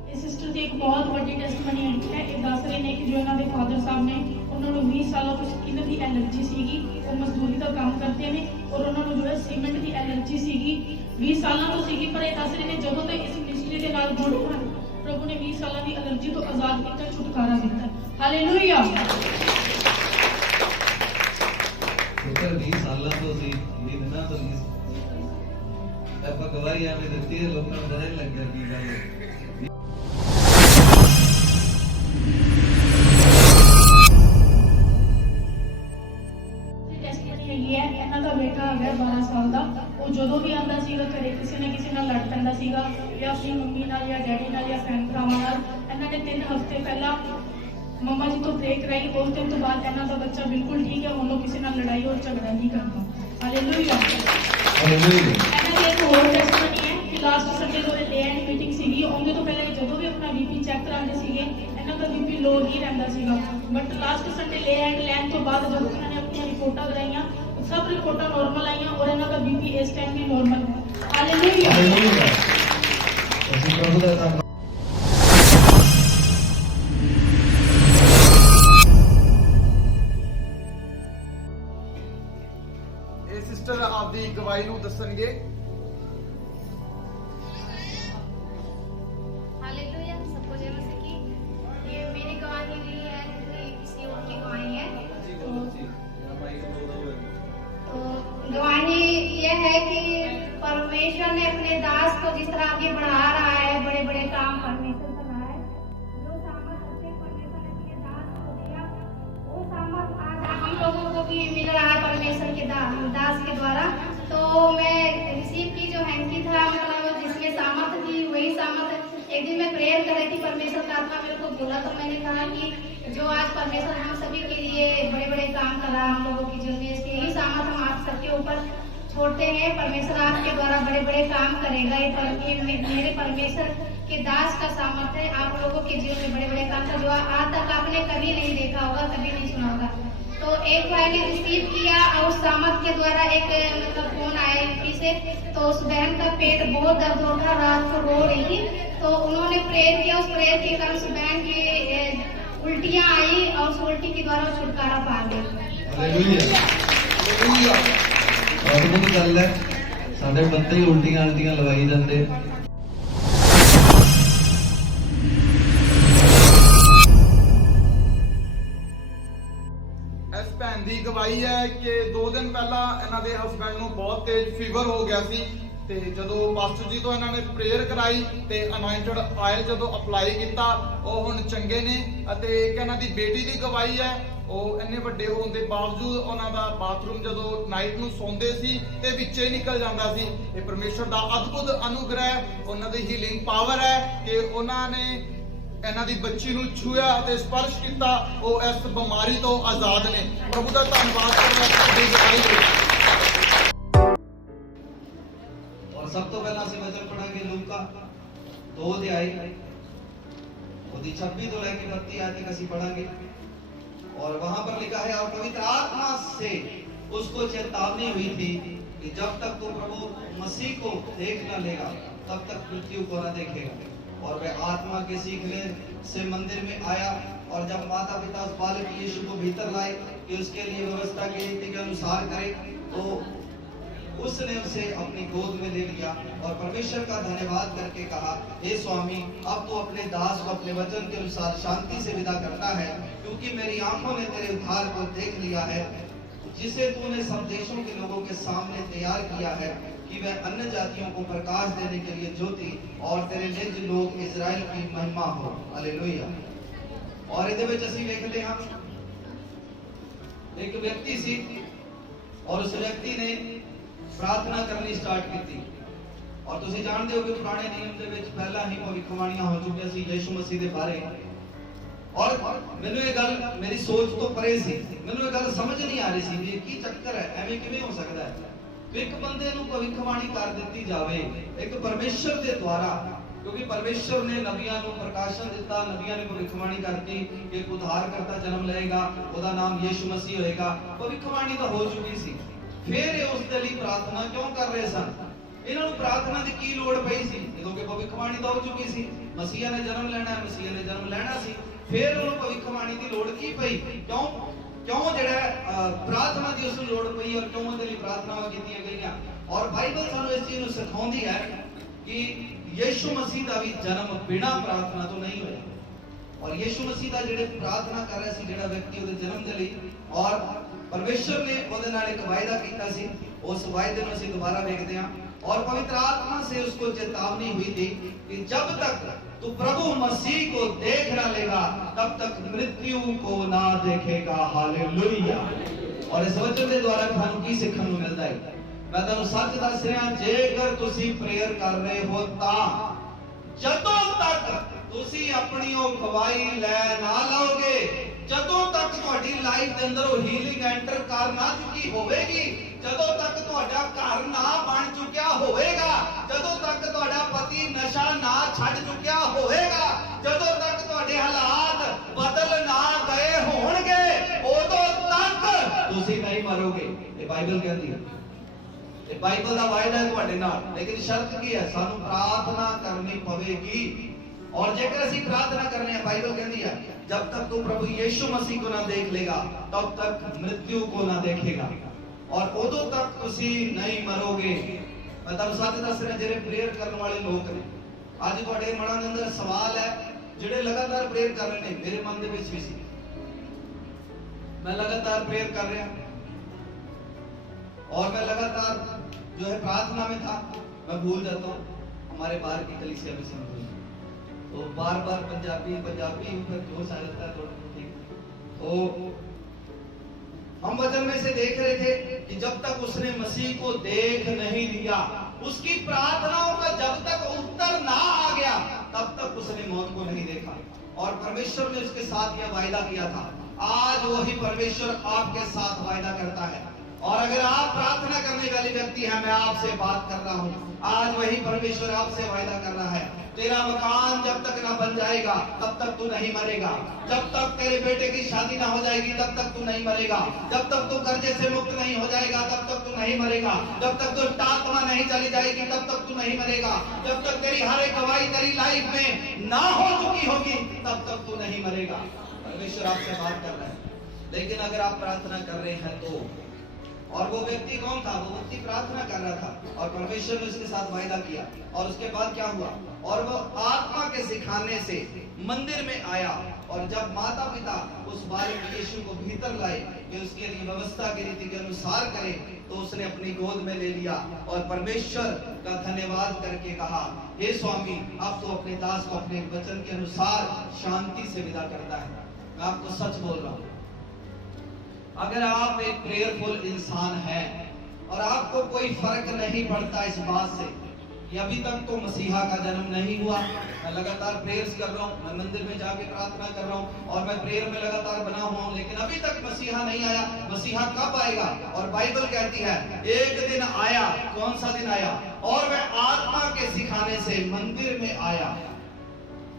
इस सिस्टर ਦੀ ਇੱਕ ਬਹੁਤ ਵੱਡੀ ਟੈਸਟਮਨੀ ਹੈ। ਇਹ ਦੱਸ ਰਹੇ ਨੇ ਕਿ ਜੋ ਇਹਨਾਂ ਦੇ ਫਾਦਰ ਸਾਹਿਬ ਨੇ, ਉਹਨਾਂ ਨੂੰ 20 ਸਾਲਾਂ ਤੋਂ ਸਕਿਨ ਦੀ ਐਲਰਜੀ ਸੀਗੀ। ਉਹ ਮਜ਼ਦੂਰੀ ਦਾ ਕੰਮ ਕਰਦੇ ਨੇ ਔਰ ਉਹਨਾਂ ਨੂੰ ਜੋ ਹੈ ਸੀਮੈਂਟ ਦੀ ਐਲਰਜੀ ਸੀਗੀ 20 ਸਾਲਾਂ ਤੋਂ ਸੀਗੀ, ਪਰ ਇਹ ਦੱਸ ਰਹੇ ਨੇ ਜਦੋਂ ਤੋਂ ਇਸ ਮਿਨਿਸਟਰੀ ਦੇ ਨਾਲ ਜੁੜੇ ਹਨ ਪ੍ਰਭੂ ਨੇ 20 ਸਾਲਾਂ ਦੀ ਐਲਰਜੀ ਤੋਂ ਆਜ਼ਾਦ ਕੀਤਾ, ਛੁਟਕਾਰਾ ਦਿੱਤਾ। ਹਾਲੇਲੂਇਆ। ਪੁੱਤਰ 20 ਸਾਲਾਂ ਤੋਂ ਸੀ, 20 ਦਿਨਾਂ ਤੋਂ ਨਹੀਂ ਸੀ। ਆਪਾਂ ਗਵਾਹੀ ਆਵੇਂ ਦਿੱਤੀ ਹੈ, ਲੋਕਾਂ ਨੂੰ ਪਤਾ ਹੀ ਲੱਗ ਗਿਆ ਕੀ ਗੱਲ ਹੈ। ਇਹਨਾਂ ਦਾ ਬੇਟਾ ਹੈਗਾ 12 ਸਾਲ ਦਾ। ਉਹ ਜਦੋਂ ਵੀ ਆਉਂਦਾ ਸੀਗਾ ਘਰੇ ਕਿਸੇ ਨਾ ਕਿਸੇ ਨਾਲ ਲੜ ਪੈਂਦਾ ਸੀਗਾ, ਜਾਂ ਆਪਣੀ ਮੰਮੀ ਨਾਲ ਜਾਂ ਡੈਡੀ ਨਾਲ ਜਾਂ ਭੈਣ ਭਰਾਵਾਂ ਨਾਲ। ਇਹਨਾਂ ਨੇ 3 ਹਫ਼ਤੇ ਪਹਿਲਾਂ ਮੰਮਾ ਜੀ ਤੋਂ ਬ੍ਰੇਕ ਕਰਾਈ। ਉਸ ਦਿਨ ਤੋਂ ਬਾਅਦ ਇਹਨਾਂ ਦਾ ਬੱਚਾ ਬਿਲਕੁਲ ਠੀਕ ਹੈ, ਹੁਣ ਉਹ ਕਿਸੇ ਨਾਲ ਲੜਾਈ ਔਰ ਝਗੜਾ ਨਹੀਂ ਕਰਦਾ। ਹਾਲੇਲੂਇਆ। ਇਹਨਾਂ ਦੀ ਇੱਕ ਹੋਰ ਟੈਸਟਮਨੀ ਹੈ ਕਿ ਲਾਸਟ ਸੰਡੇ ਤੋਂ ਲੇ ਐਂਡ ਮੀਟਿੰਗ ਸੀਗੀ। ਉਹਦੇ ਤੋਂ ਪਹਿਲਾਂ ਜਦੋਂ ਵੀ ਆਪਣਾ ਬੀਪੀ ਚੈੱਕ ਕਰਾਉਂਦੇ ਸੀਗੇ ਇਹਨਾਂ ਦਾ ਬੀਪੀ ਲੋ ਹੀ ਰਹਿੰਦਾ ਸੀਗਾ, ਬਟ ਲਾਸਟ ਸੰਡੇ ਲੇ ਐਂਡ ਲੈਣ ਤੋਂ ਬਾਅਦ ਜਦੋਂ ਇਹਨਾਂ ਨੇ ਆਪਣੀਆਂ ਰਿਪੋਰਟਾਂ ਕਰਾਈਆਂ सब रिपोर्टां नॉर्मल आईयां और इन्हां दा बीपी इस टाइम भी नॉर्मल है। हालेलुया। ਅਸੀਂ ਪ੍ਰਭੂ ਦਾ ਧੰਨਵਾਦ। ਇਹ ਸਿਸਟਰ ਆਪਦੀ ਗਵਾਹੀ ਨੂੰ ਦੱਸਣਗੇ। हालेलुया। सबको जय मसीह की। ये मेरी गवाही नहीं है, ये किसी और की गवाही है। तो गवाही यह है कि परमेश्वर ने अपने दास को जिस तरह आगे बढ़ा रहा है, बड़े बड़े काम परमेश्वर कर रहा है। जो सामर्थ अपने परमेश्वर ने अपने दास को दिया, वो सामर्थ आज हम लोगों को भी मिल रहा है परमेश्वर के दास के द्वारा। तो मैं रिसीव की जो हैंकी था, मतलब जिसमें सामर्थ थी वही सामर्थ। एक दिन मैं प्रेयर कर रही थी, परमेश्वर का आत्मा मेरे को बोला, तो मैंने कहा कि जो आज परमेश्वर हम सभी के लिए बड़े बड़े काम कर रहा है, हम लोगों की जीवन में इसके यही सामर्थ हम आप सबके ऊपर छोड़ते हैं। परमेश्वर आपके द्वारा बड़े बड़े काम करेगा। ये मेरे परमेश्वर के दास का सामर्थ है आप लोगों के जीवन में बड़े बड़े काम का, जो आज तक आपने कभी नहीं देखा होगा, कभी नहीं सुना होगा। तो एक भाई ने रिसीव किया और उस सामर्थ के द्वारा एक मतलब फोन आया यूपी से, तो उस बहन का पेट बहुत दर्द हो रहा, रात को रो रही थी। तो उन्होंने प्रेयर किया, उस प्रेयर के कारण उस बहन की उल्टियां आई और उस उल्टी के द्वारा छुटकारा पा गई। ਹਾਲੇਲੂਇਆ। ਬਹੁਤ ਗੱਲ ਹੈ, ਸਾਡੇ ਬੰਦੇ ਹੀ ਉਲਟੀਆਂ ਲਵਾਈ ਜਾਂਦੇ। ਇਸ ਭੈਣ ਦੀ ਗਵਾਹੀ ਹੈ ਕਿ 2 ਦਿਨ ਪਹਿਲਾਂ ਇਹਨਾਂ ਦੇ ਹਸਬੰਡ ਨੂੰ ਬਹੁਤ ਤੇਜ਼ ਫੀਵਰ ਹੋ ਗਿਆ ਸੀ, ਤੇ ਜਦੋਂ ਪਾਸਟਰ ਜੀ ਤੋਂ ਇਹਨਾਂ ਨੇ ਪ੍ਰੇਅਰ ਕਰਾਈ ਤੇ ਅਨੋਇੰਟਡ ਆਇਲ ਜਦੋਂ ਅਪਲਾਈ ਕੀਤਾ, ਉਹ ਹੁਣ ਚੰਗੇ ਨੇ। ਅਤੇ ਇੱਕ ਇਹਨਾਂ ਦੀ ਬੇਟੀ ਦੀ ਗਵਾਹੀ ਹੈ, ਉਹ ਇੰਨੇ ਵੱਡੇ ਹੋਣ ਦੇ ਬਾਵਜੂਦ ਉਹਨਾਂ ਦਾ ਬਾਥਰੂਮ ਜਦੋਂ ਨਾਈਟ ਨੂੰ ਸੌਂਦੇ ਸੀ ਤੇ ਵਿੱਚੇ ਨਿਕਲ ਜਾਂਦਾ ਸੀ। ਇਹ ਪਰਮੇਸ਼ਰ ਦਾ ਅਦਭੁਤ ਅਨੁਗ੍ਰਹਿ, ਉਹਨਾਂ ਦੀ ਹੀਲਿੰਗ ਪਾਵਰ ਹੈ ਕਿ ਉਹਨਾਂ ਨੇ ਇਹਨਾਂ ਦੀ ਬੱਚੀ ਨੂੰ ਛੂਇਆ ਅਤੇ ਸਪਰਸ਼ ਕੀਤਾ, ਉਹ ਇਸ ਬਿਮਾਰੀ ਤੋਂ ਆਜ਼ਾਦ ਨੇ। ਪ੍ਰਭੂ ਦਾ ਧੰਨਵਾਦ ਕਰਦਾ ਤੁਹਾਡੀ ਗਵਾਹੀ ਲਈ। और सब तो पहला से वचन पढ़ांगे लूका 2 अध्याय ਉਹਦੀ 26 ਤੋਂ ਲੈ ਕੇ 32 आयत तक ਅਸੀਂ पढ़ांगे। और वहां पर लिखा है, और पवित्र आत्मा से उसको चेतावनी हुई थी कि जब तक तू प्रभु मसीह को देख न लेगा तब तक मृत्यु को न देखेगा। और वह आत्मा के सीखने से मंदिर में आया, और जब माता पिता उस बालक यीशु को भीतर लाए कि उसके लिए व्यवस्था की रीति के अनुसार करे, तो उसने उसे अपनी गोद में ले लिया और परमेश्वर का धन्यवाद करके कहा, हे स्वामी, अब तो अपने दास को अपने वचन के अनुसार शांति से विदा करना है, क्योंकि मेरी आंखों ने तेरे उद्धार को देख लिया है, जिसे तूने सब देशों के लोगों के सामने तैयार किया है, कि वह अन्य जातियों को प्रकाश देने के लिए ज्योति और तेरे निज लोग इजराइल की महिमा हो। हालेलुया। और ਇਹਦੇ ਵਿੱਚ ਅਸੀਂ ਵੇਖਦੇ ਹਾਂ ਇੱਕ ਵਿਅਕਤੀ ਸੀ, और उस व्यक्ति ने प्रार्थना करनी स्टार्ट की। और ਤੁਸੀਂ ਜਾਣਦੇ ਹੋ ਕਿ ਪੁਰਾਣੇ ਨਿਯਮ ਦੇ ਵਿੱਚ ਪਹਿਲਾਂ ਹੀ ਭਵਿੱਖਬਾਣੀਆਂ ਹੋ ਚੁੱਕੀਆਂ ਸੀ ਯਿਸੂ ਮਸੀਹ ਦੇ ਬਾਰੇ। ਔਰ ਮੈਨੂੰ ਇਹ ਗੱਲ ਮੇਰੀ ਸੋਚ ਤੋਂ ਪਰੇ ਸੀ, ਮੈਨੂੰ ਇਹ ਗੱਲ ਸਮਝ ਨਹੀਂ ਆ ਰਹੀ ਸੀ ਵੀ ਕੀ ਚੱਕਰ ਹੈ, ਐਵੇਂ ਕਿਵੇਂ ਹੋ ਸਕਦਾ ਹੈ ਕਿ ਇੱਕ ਬੰਦੇ ਨੂੰ ਭਵਿੱਖਬਾਣੀ ਕਰ ਦਿੱਤੀ ਜਾਵੇ ਇੱਕ ਪਰਮੇਸ਼ਰ ਦੇ ਦੁਆਰਾ। क्योंकि परमेश्वर ने नबियां को प्रकाशन दिता, नबियां ने भविष्यवाणी करती कि एक उद्धारकर्ता जन्म लेगा, उसका नाम यीशु मसीह होएगा। भविष्यवाणी तो हो चुकी सी, फिर उस दे लई प्रार्थना क्यों कर रहे सन? इन्हां नूं प्रार्थना दी की लोड़ पई सी? जदों कि भविष्यवाणी तो हो चुकी सी, मसीहा ने जन्म लेना है, मसीहा ने जन्म लेना सी, फिर उन्होंने भविष्यवाणी की लोड़ की पई? क्यों? क्यों ਜਿਹੜਾ ਪ੍ਰਾਰਥਨਾ ਦੀ ਉਸ ਨੂੰ ਲੋੜ ਪਈ ਔਰ ਕਿਉਂ ਉਹਦੇ ਲਈ ਪ੍ਰਾਰਥਨਾਵਾਂ ਕੀਤੀਆਂ ਗਈਆਂ। ਔਰ ਬਾਈਬਲ ਸਾਨੂੰ ਇਸ ਚੀਜ਼ ਨੂੰ ਸਿਖਾਉਂਦੀ ਹੈ ਕਿ ਯीशु ਮਸੀਹ ਦਾ ਵੀ ਜਨਮ ਬਿਨਾਂ ਪ੍ਰਾਰਥਨਾ ਤੋਂ ਨਹੀਂ ਹੋਇਆ। ਔਰ ਯीशु ਮਸੀਹ ਦਾ ਜਿਹੜੇ ਪ੍ਰਾਰਥਨਾ ਕਰ ਰਿਹਾ ਸੀ ਜਿਹੜਾ ਵਿਅਕਤੀ ਉਹਦੇ ਜਨਮ ਦੇ ਲਈ, ਔਰ ਪਰਮੇਸ਼ਰ ਨੇ ਉਹਦੇ ਨਾਲ ਇੱਕ ਵਾਅਦਾ ਕੀਤਾ ਸੀ, उस वायदे में से दोबारा देखते हैं। और पवित्र आत्मा से उसको चेतावनी हुई थी कि जब तक तू प्रभु मसीह को देख ना लेगा तब तक मृत्यु को ना देखेगा। हालेलुया। और इस वचन के द्वारा थानू की सिखण नूं मिलदा है, मैं तुहानू सच दस रहा, जेकर तुसी प्रेयर कर रहे हो तां जदों तक तुसी अपनी ओ गवाही लै ना लाओगे, जदों तक तुहाडी लाइफ दे अंदर ओ हीलिंग एंटर कर ना चुकी होवेगी, जदों तक तुहाडा घर ना बन चुकिया होवेगा, जदों तक तुहाडा पति नशा ना छड्ड चुकिया होवेगा, जदों तक तुहाडे हालात बदल ना गए होणगे, उदों तक तुसी नहीं मरोगे। ये बाइबल कहती है, ये बाइबल दा वायदा है तुहाडे नाल। लेकिन शर्त की है, सानू प्रार्थना करनी पवेगी। और जेकर असी प्रार्थना करने हैं, बाइबल कहती है जब तक तू प्रभु यीशु मसीह को ना देख लेगा तब तक मृत्यु को ना देखेगा, और उदों तक तुसी नहीं मरोगे। मैं तुहानू सच दस रहा, जेरे प्रेयर करने वाले लोग ने, अज तुहाडे मनां दे अंदर सवाल है, जेड़े लगातार प्रेयर कर रहे ने, मेरे मन दे विच भी सी, मैं लगातार प्रेयर कर रहा और मैं लगातार जो है प्रार्थना में था, मैं भूल जाता हूँ हमारे बाहर की कलीसिया में से, तो बार बार पंजाबी पंजाबी ऊपर जोश आ जाता है थोड़ा। तो हम वचन में से देख रहे थे कि जब तक उसने मसीह को देख नहीं लिया, उसकी प्रार्थनाओं का जब तक उत्तर ना आ गया तब तक उसने मौत को नहीं देखा। और परमेश्वर ने उसके साथ यह वायदा किया था, आज वही परमेश्वर आपके साथ वायदा करता है। और अगर आप प्रार्थना करने वाले व्यक्ति हैं, मैं आपसे बात कर रहा हूं, आज वही परमेश्वर आपसे वायदा कर रहा है, तेरा मकान जब तक ना बन जाएगा तब तक तू नहीं मरेगा, जब तक तेरे बेटे की शादी ना हो जाएगी तब तक तू नहीं मरेगा, जब तक तू कर्जे से मुक्त नहीं हो जाएगा तब तक तू नहीं मरेगा, जब तक तू आत्मा नहीं चली जाएगी तब तक तू नहीं मरेगा, जब तक तेरी हर एक गवाही तेरी लाइफ में ना हो चुकी होगी तब तक तू नहीं मरेगा। परमेश्वर आपसे बात कर रहा है। लेकिन अगर आप प्रार्थना कर रहे हैं तो, और वो व्यक्ति कौन था? वो व्यक्ति प्रार्थना कर रहा था और परमेश्वर ने उसके साथ वायदा किया। और उसके बाद क्या हुआ? और वो आत्मा के सिखाने से मंदिर में आया, और जब माता पिता उस बालक यीशु को भीतर लाए कि उसके लिए व्यवस्था की रीति के अनुसार करे, तो उसने अपनी गोद में ले लिया और परमेश्वर का धन्यवाद करके कहा, हे स्वामी, अब तो अपने दास को अपने वचन के अनुसार शांति से विदा करता है। मैं आपको सच बोल रहा हूं, अगर आप एक प्रेयरफुल इंसान हैं और आपको कोई फर्क नहीं पड़ता इस बात से कि अभी तक तो मसीहा का जन्म नहीं हुआ, मैं लगातार प्रेयर्स कर रहा हूँ, मैं मंदिर में जाके प्रार्थना कर रहा हूँ और मैं प्रेयर में लगातार बना हुआ हूँ, लेकिन अभी तक मसीहा नहीं आया, मसीहा कब आएगा? और बाइबल कहती है एक दिन आया। कौन सा दिन आया? और वह आत्मा के सिखाने से मंदिर में आया,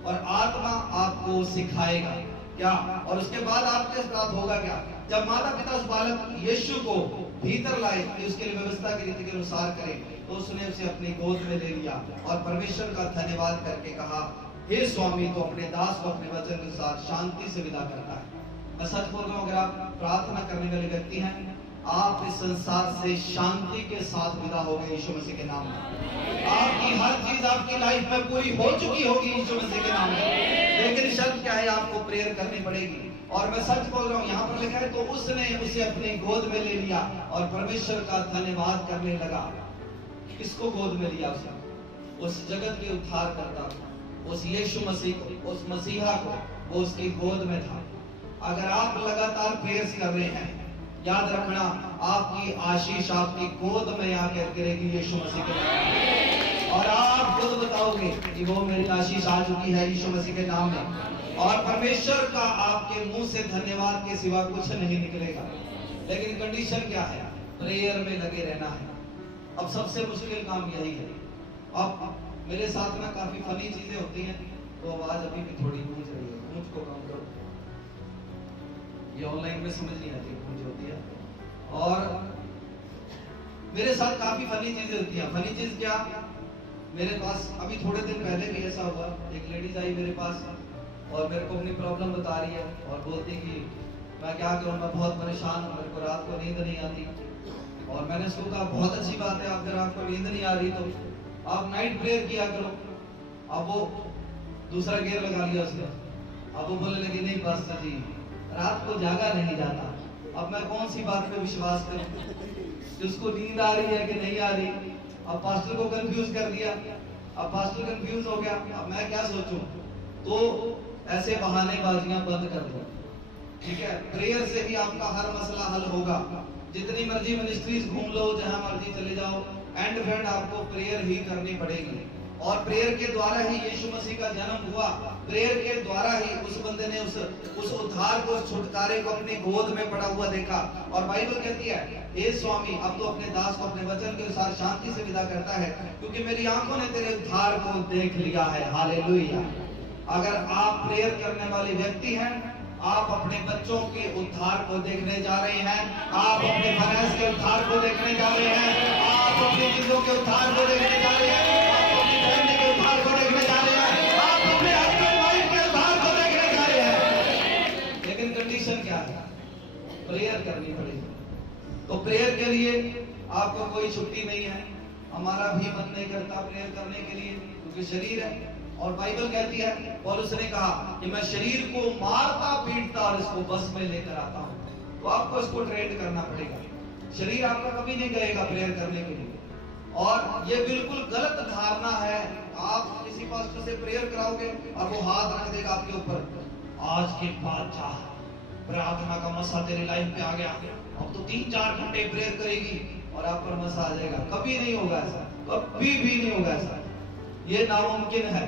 और आत्मा आपको सिखाएगा क्या? और उसके बाद आपके साथ होगा क्या? जब माता पिता उस बालक यीशु को भीतर लाए कि उसके लिए व्यवस्था की रीति के अनुसार करें, तो उसने उसे अपनी गोद में ले लिया और परमेश्वर का धन्यवाद करके कहा, हे स्वामी, तो अपने दास को अपने वचन के अनुसार शांति से विदा करता है। मैं सच बोल रहा हूँ, अगर आप प्रार्थना करने वाले व्यक्ति हैं, आप इस संसार से शांति के साथ विदा होंगे यीशु मसीह के नाम में। आपकी हर चीज आपकी लाइफ में पूरी हो चुकी होगी यीशु मसीह के नाम में। लेकिन शर्त क्या है? आपको प्रेयर करनी पड़ेगी। और मैं सच बोल रहा हूँ, यहाँ पर लिखा है, तो उसने उसे अपनी गोद में ले लिया और परमेश्वर का धन्यवाद करने लगा। किसको गोद में लिया? उसने उस जगत के उद्धारकर्ता को, उस यीशु मसीह को, उस मसीहा को, वो उसकी गोद में था। अगर आप लगातार प्रेयर्स कर रहे हैं, याद रखना, आपकी आशीष आपकी गोद में आकर गिरेगी यीशु मसीह के नाम में, और आप खुद बताओगे कि वो मेरी आशीष आ चुकी है यीशु मसीह के नाम में। और परमेश्वर का आपके मुंह से धन्यवाद के सिवा कुछ नहीं निकलेगा। लेकिन कंडीशन क्या है? प्रेयर में लगे रहना है। अब सबसे मुश्किल काम यही है। अब मेरे साथ में काफी फनी चीजें होती हैं, तो आवाज अभी भी थोड़ी गूंज रही है, गूंज को कम करो, ये ऑनलाइन में समझ नहीं आती गूंज होती है। और मेरे साथ काफी फनी चीजें होती हैं। फनी चीज क्या? मेरे पास अभी थोड़े दिन पहले भी ऐसा हुआ, एक लेडीज आई मेरे पास और मेरे को अपनी प्रॉब्लम बता रही है और बोलती कि मैं क्या करूं, मैं बहुत परेशान हूं, मेरे को रात को नींद नहीं आती। और मैंने उसको कहा बहुत अच्छी बात है, अगर आपको नींद नहीं आ रही तो आप नाइट प्रेयर किया करो। अब वो दूसरा गेयर लगा लिया उसने। अब वो बोलने लगी नहीं पास्टर जी, रात को जागा नहीं जाता। अब मैं कौन सी बात पे विश्वास करूं, जिसको नींद आ रही है कि नहीं आ रही। अब पास्टर को कंफ्यूज कर दिया। अब पास्टर कंफ्यूज हो गया, अब मैं क्या सोचूं। तो ऐसे बहानेबाजियां बंद कर दो, ठीक है। प्रेयर से ही आपका हर मसला हल होगा। जितनी मर्जी मिनिस्ट्रीज घूम लो, जहां मर्जी चले जाओ, एंड फ्रेंड आपको प्रेयर ही करनी पड़ेगी। और प्रेयर के द्वारा ही यीशु मसीह का जन्म हुआ। प्रेयर के द्वारा ही उस बंदे ने उस उद्धार को, उस छुटकारे को अपनी गोद में पड़ा हुआ देखा। और बाइबल कहती है, हे स्वामी, अब तो अपने दास को अपने वचन के अनुसार शांति से विदा करता है, क्योंकि मेरी आंखों ने तेरे उद्धार को देख लिया है। हालेलुया। अगर आप प्रेयर करने वाले व्यक्ति हैं, आप अपने बच्चों के उद्धार को देखने जा रहे हैं, आप अपने फाइनेंस के उद्धार को देखने जा रहे हैं, आप अपनी चीजों के उद्धार को देखने जा रहे हैं, आप अपनी फैमिली के उद्धार को देखने जा रहे हैं, आप अपने हस्बैंड वाइफ के उद्धार को देखने जा रहे हैं। लेकिन कंडीशन क्या है? प्रेयर करनी पड़ेगी। तो प्रेयर के लिए आपको कोई छुट्टी नहीं है। हमारा भी मन नहीं करता प्रेयर करने के लिए, क्योंकि शरीर है। और बाइबल कहती है, पौलुस ने कहा कि मैं शरीर को मारता पीटता और इसको बस में लेकर आता हूं। तो आपको इसको ट्रेन करना पड़ेगा। शरीर आपका कभी नहीं गएगा प्रेयर करने के लिए। और ये बिल्कुल गलत धारणा है। आप किसी पास्टर से प्रेयर कराओगे और वो हाथ रख देगा आपके ऊपर, आज के बाद जा, प्रार्थना का मसा तेरी लाइफ पे आ गया, अब तो 3-4 घंटे प्रेयर करेगी और आप पर मसा आ जाएगा। कभी नहीं होगा ऐसा, कभी भी नहीं होगा ऐसा। ये नामुमकिन है।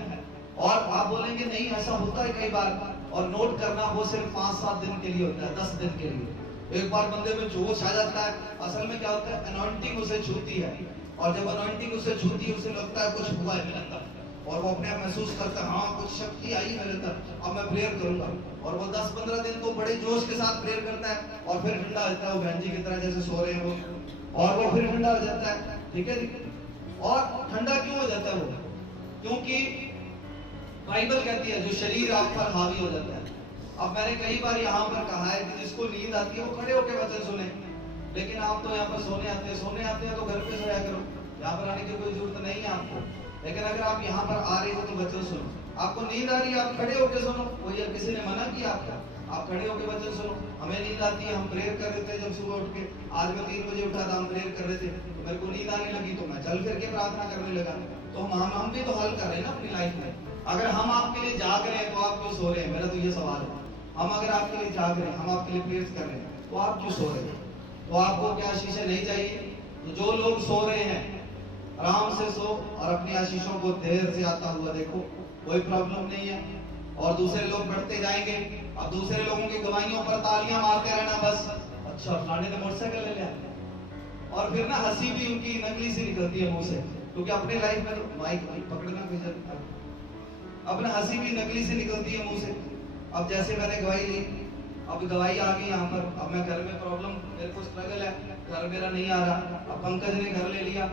और आप बोलेंगे नहीं, ऐसा होता है कई बार। और नोट करना, वो सिर्फ 5-7 दिन के लिए होता है, 10 दिन के लिए। एक बार बंदे में जोश आ जाता है। असल में क्या होता है, अनॉइंटिंग उसे छूती है। और जब अनॉइंटिंग उसे छूती है, उसे लगता है कुछ हुआ है मेरे अंदर, और वो अपने आप महसूस करता है, हाँ कुछ शक्ति आई मेरे अंदर, अब मैं प्रेयर करूंगा। और वो 10-15 दिन को बड़े जोश के साथ प्रेयर करता है, और फिर ठंडा हो जाता है। वो बहन जी की तरह जैसे सो रहे हैं वो, और वो फिर ठंडा हो जाता है। ठीक है। और ठंडा क्यों हो जाता है वो? क्योंकि बाइबल कहती है, जो शरीर आप पर हावी हो जाता है। अब मैंने कई बार यहाँ पर कहा है कि जिसको नींद आती है वो खड़े होकर वचन सुने। लेकिन आप तो यहाँ पर सोने आते हैं तो घर पे सोया करो, यहाँ पर आने की कोई जरूरत नहीं है आपको। लेकिन अगर आप यहाँ पर आ रहे हो तो वचन सुनो। आपको नींद आ रही है, आप खड़े होकर सुनो। कोई किसी ने मना किया आपका? आप खड़े होकर वचन सुनो। हमें नींद आती है, हम प्रेयर कर रहे थे जब सुबह उठ के। आज मैं 3 बजे उठा था, हम प्रेयर कर रहे थे, तो मेरे को नींद आने लगी, तो मैं चल फिर के प्रार्थना करने लगा। तो हम भी तो हल कर रहे हैं ना अपनी लाइफ में। अगर हम आपके लिए जाग रहे हैं तो आप क्यों सो रहे हैं? मेरा तो ये सवाल है। हम अगर आपके लिए जाग रहे हैं, हम आपके लिए प्रेयर कर रहे हैं, तो आप क्यों सो रहे हैं? तो आपको क्या आशीषें नहीं चाहिए? तो जो लोग सो रहे हैं, आराम से सो और अपनी आशीषों को देर से आता हुआ देखो, कोई प्रॉब्लम नहीं है। और दूसरे लोग बढ़ते जाएंगे। अब दूसरे लोगों की गवाहियों पर तालियां मारते रहना बस। अच्छा फलाने ने मोटरसाइकिल ले लिया, और फिर ना हंसी भी उनकी नकली सी निकलती है मुंह से, क्योंकि अपने लाइफ में तो माइक पकड़ना भी जरूरी है। अपना हंसी भी नकली से निकलती है मुंह से। अब जैसे मैंने गवाही ली, अब गवाही आ गई यहाँ पर। अब मैं घर में प्रॉब्लम, मेरे को स्ट्रगल है, घर मेरा नहीं आ रहा। अब पंकज ने घर ले लिया,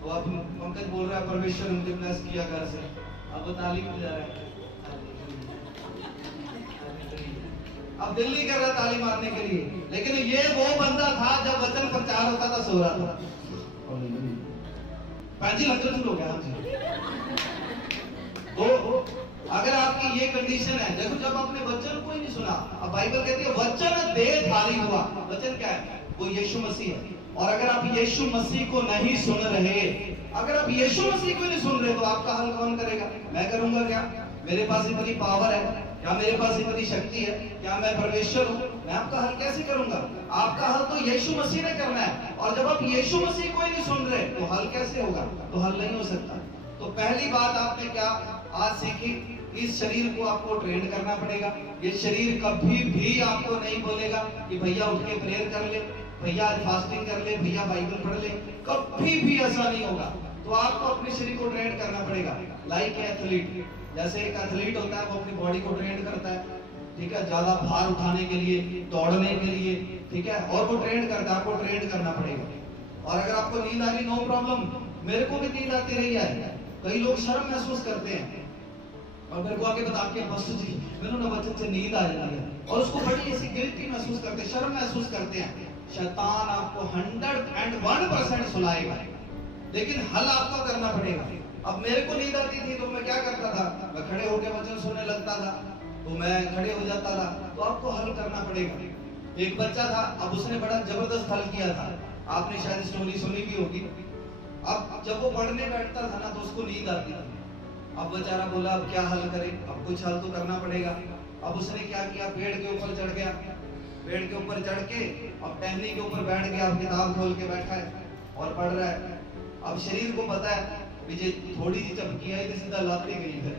तो अब पंकज बोल रहा है परमेश्वर मुझे ब्लेस किया घर से। अब वो ताली मिल जा रहा है। अब दिल नहीं कर रहा ताली मारने के लिए। लेकिन ये वो बंदा था जब वचन प्रचार होता था सो रहा था। पैंजी लगता शुरू हो गया। हाँ जी। तो अगर आपकी ये कंडीशन है, देखो जब आपने वचन को ही नहीं सुना। अब बाइबल कहती है वचन देहधारी हुआ। वचन क्या है? वो यीशु मसीह है। और अगर आप यीशु मसीह को नहीं सुन रहे, अगर आप यीशु मसीह को नहीं सुन रहे, तो आपका हल कौन करेगा? मैं करूंगा क्या? मेरे पास इतनी पावर है क्या? मेरे पास इतनी शक्ति है क्या? मैं परमेश्वर हूँ, मैं आपका हल कैसे करूंगा? आपका हल तो यीशु मसीह ने करना है। और जब आप यीशु मसीह को ही नहीं सुन रहे, तो हल कैसे होगा? तो हल नहीं हो सकता। तो पहली बात आपने क्या आज सीखी? इस शरीर को आपको ट्रेन करना पड़ेगा। ये शरीर कभी भी आपको नहीं बोलेगा कि भैया उठ के प्रेयर कर ले, भैया आज फास्टिंग कर ले, भैया बाइबल पढ़ ले। कभी भी ऐसा नहीं होगा। तो आपको अपने शरीर को ट्रेन करना पड़ेगा। लाइक एथलीट, जैसे एक एथलीट होता है, वो अपनी बॉडी को ट्रेन करता है, ठीक है, ज्यादा भार उठाने के लिए, दौड़ने के लिए, ठीक है, और वो ट्रेन करता है। आपको ट्रेन करना पड़ेगा। और अगर आपको नींद आ रही, नो प्रॉब्लम। मेरे को भी नींद आती रही है। कई लोग शर्म महसूस करते हैं, और मेरे को आगे बता के पास्टर जी मैंने ना बचपन से नींद आ जाती है, और उसको बड़ी ऐसी गिल्टी महसूस करते हैं, शर्म महसूस करते हैं। शैतान आपको 101% सुलाएगा, लेकिन हल आपको करना पड़ेगा। अब मेरे को नींद आती थी तो मैं क्या करता था, मैं खड़े होकर वचन सुनने लगता था, तो मैं खड़े हो जाता था। तो आपको हल करना पड़ेगा। एक बच्चा था, अब उसने बड़ा जबरदस्त हल किया था, आपने शायद स्टोरी सुनी भी होगी। अब जब वो पढ़ने बैठता था ना तो उसको नींद आती थी। अब बेचारा बोला अब क्या हल करे, अब कुछ हल तो करना पड़ेगा। अब उसने क्या किया, पेड़ के ऊपर चढ़ गया, पेड़ के ऊपर चढ़ के अब टहनी के ऊपर बैठ गया, अब किताब खोल के बैठा है और पढ़ रहा है। अब शरीर को पता है मुझे थोड़ी सी चपकी आई तो सीधा लाते गई है।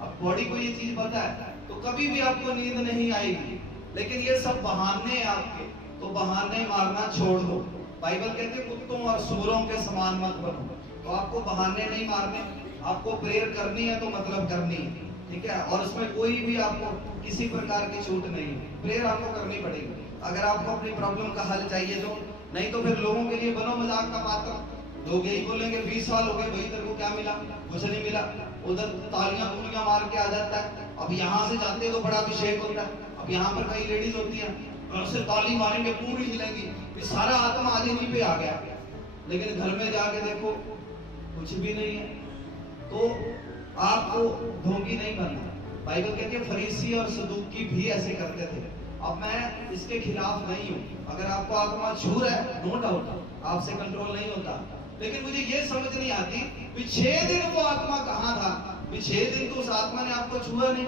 अब बॉडी को ये चीज पता है, तो कभी भी आपको नींद नहीं आएगी। लेकिन ये सब बहाने हैं आपके, तो बहाने मारना छोड़ दो। बाइबल कहते हैं कुत्तों और सूरों के समान मत बनो। तो आपको बहाने नहीं मारने, आपको प्रेयर करनी है तो मतलब करनी है, ठीक है। और उसमें कोई भी आपको किसी प्रकार की छूट नहीं है, प्रेयर आपको करनी पड़ेगी अगर आपको अपनी प्रॉब्लम का हल चाहिए तो। नहीं तो फिर लोगों के लिए बनो मजाक का पात्र। लोग यही बोलेंगे 20 साल हो गए भाई तेरे को क्या मिला, कुछ नहीं मिला। उधर तालियां तुलियां मार के आ जाता है। अब यहाँ से जाते तो बड़ा अभिषेक होता है। अब यहाँ पर कई लेडीज होती है, घर से ताली मारेंगे पूरी हिलेंगी, सारा आत्मा आज इन्हीं पे आ गया, लेकिन घर में जाके देखो कुछ भी नहीं है। तो आपको ढोंगी नहीं बनना। बाइबल कहती है फरीसी और सदूकी भी ऐसे करते थे। अब मैं इसके खिलाफ नहीं हूँ। अगर आपको आत्मा छू रहा है, नो डाउट आपसे कंट्रोल नहीं होता, लेकिन मुझे ये समझ नहीं आती कि 6 दिन वो आत्मा कहाँ था। 6 दिन तो उस आत्मा ने आपको छुआ नहीं।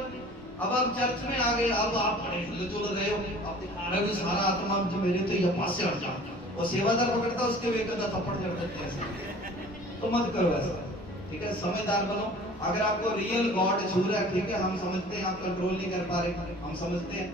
अब आप चर्च में आ गए, अब आप बड़े हिलजुल रहे हो, अब दिखा रहे हो सारा आत्मा जो मेरे तो ये पास से हट जा, और सेवादार पकड़ता उसके वेतन का थप्पड़ जड़ देते हैं। तो मत करो ऐसा, ठीक है। समझदार बनो। अगर आपको रियल गॉड छू रहा है, ठीक है, हम समझते हैं आप कंट्रोल नहीं कर पा रहे, हम समझते हैं,